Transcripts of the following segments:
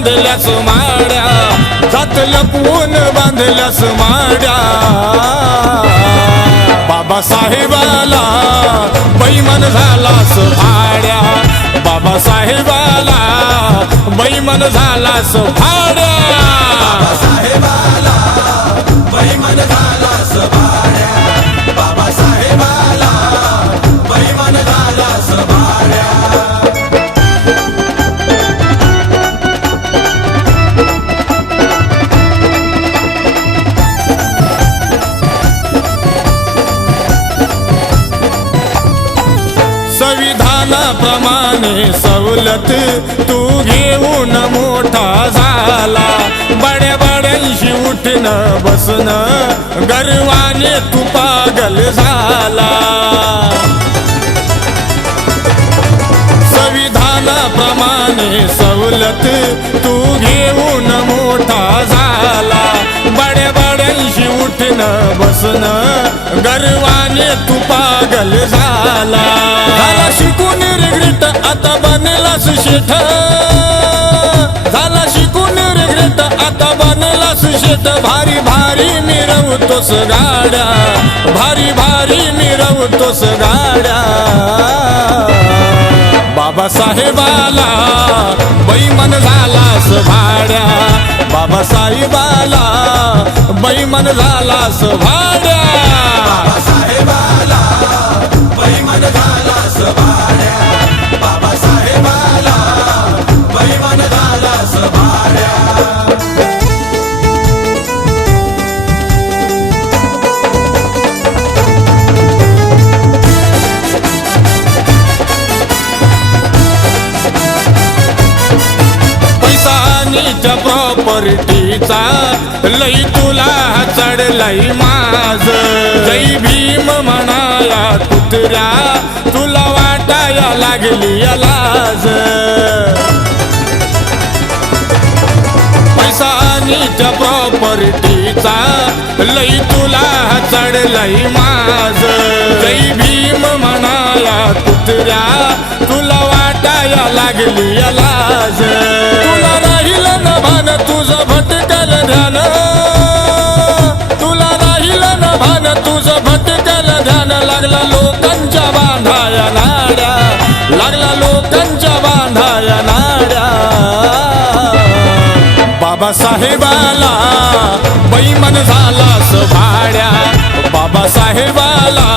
बांधल्यास माड्या, जात लपवून बांधल्यास माड्या. बाबासाहेबाला बैमान झालास भाड्या, बाबासाहेबाला बैमान झालास भाड्या. बाबासाहेबाला बैमान झालास भाड्या, बाबासाहेबाला बैमान झालास भाड्या. संविधानाप्रमाणे सवलत तू घेऊन मोठा झाला, बड्या बड्यांशी उठणं बसणं गर्वाने तू पागल झाला. संविधानाप्रमाणे सवलत तू घेऊन मोठा झाला, बड्या बड्यांशी उठणं बसणं गर्वाने तू पागल झाला. झाला शिकून रिग्रेट आता बनलास शेठ, झाला शिकून रिग्रेट आता बनलास शेठ. भारी भारी मिरवतोस गाड्या, भारी भारी मिरवतोस गाड्या. बाबासाहेबाला बैमान झालास भाड्या, बाबासाहेबाला बैमान झालास भाड्या. बाबासाहेबाला बैमान झालास भाड्या, बाबासाहेबाला बैमान झालास भाड्या. पैसानीच्या प्रॉपर्टीचा लई तुला चढलई माझ. जय भीम म्हणाया कुत्र्या तुला वाटाया लागली लाज. पैसानीच्या प्रॉपर्टीचा लई तुला चढलई माझ. जय भीम म्हणाया कुत्र्या तुला वाटाया लागली लाज. तुला राहील न भान तुझं भटकल ध्यान, तुला राहील न भान तुझं भटकल ध्यान. लागला लोकांच्या बांधाया नाड्या, लागला लोकांच्या बांधाया नाड्या. बाबासाहेबाला बैमान झालास भाड्या, बाबासाहेबाला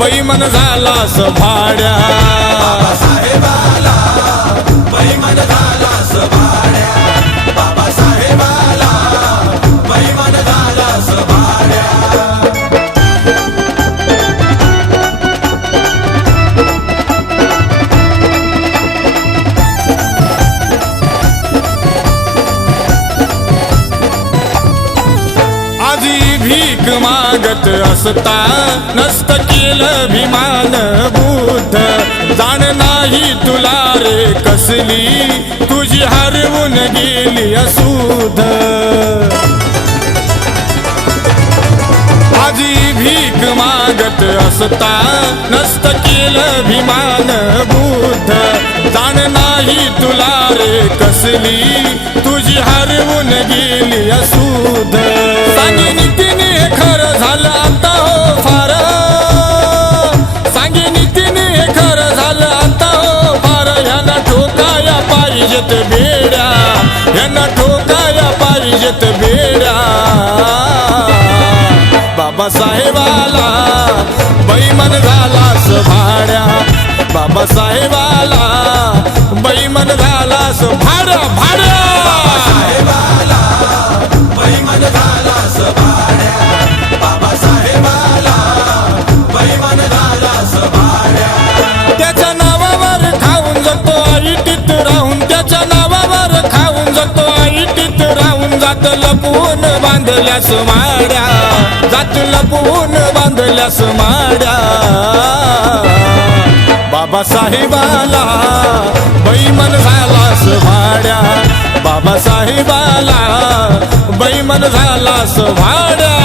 बैमान झालास भाड्या. बाबासाहेबाला बैमान झालास भाड्या, बाबासाहेबाला बैमान झालास भाड्या. आधी भीक मागत असता नसत केलं भिमान बुद्ध. जाण नाही तुला रे कसली तुझी हरवून गेली असूध. आधी भीक मागत असता नसत केलं भिमान बुद्ध. जाण नाही तुला रे कसली तुझी हरवून गेली असूध. सांगे नीतीने हे खरं झालं आता हो फार, सांगे नीतीने हे खरं झालं आता हो फार. ह्यांना ठोकाया पाहिजेत बेड्या, ह्यांना ठोकाया पाहिजेत बेड्या. बाबासाहेबाला बैमान झालास भाड्या, बाबासाहेबाला बैमान झालास भाड्या भाड्या. बाबासाहेबाला बैमान झालास भाड्या, बाबासाहेबाला बैमान झालास भाड्या. त्याच्या नावावर खाऊन जगतो आईटीत राहून, त्याच्या नावावर खाऊन जगतो आईटीत राहून. जात लपवून बांधल्यास माड्या, जात लपवून बांधल्यास माड्या. बाबासाहेबाला बैमान झालास भाड्या, बाबासाहेबाला बैमान झालास भाड्या.